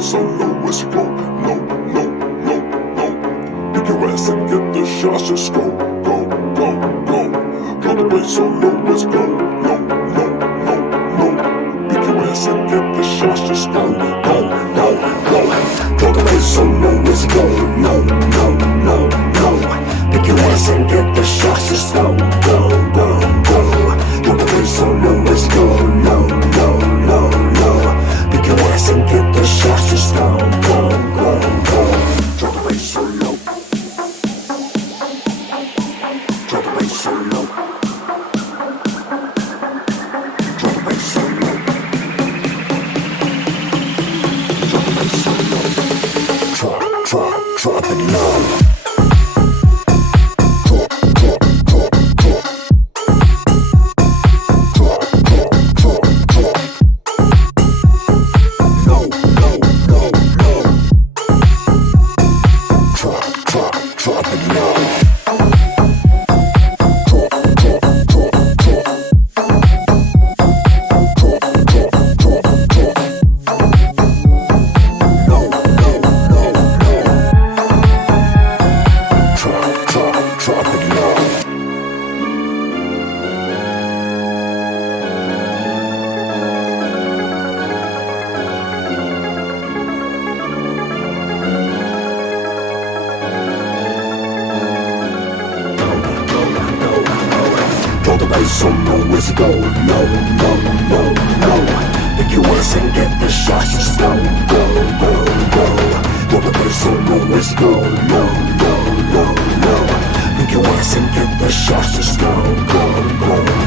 bass so low, let's go. Low, low, low, low. Pick your ass and get the shots, just go, go, go, go. Drop the bass so low, let's go. Low, low, low, low. Pick your ass and get the shots, just go, go, go, go. Drop the bass so low, let's go. Low, low, low, low. Pick your ass and get the shots, just go, go, go, go. Drop the bass so low, let's go. Low, low, low, low. Pick your ass and get the shots, just go, go, go, go. Drop the bass so low. Drop the bass so low. Drop the bass so low. Drop the bass so low. Drop it low. Drop the bass so low, let's go. Low, low, low, low. Pick your ass and get the shots, just go, go, go, go. Drop the bass so low, let's go. Low, low, low, low. Pick your ass and get the shots, just go, go, go.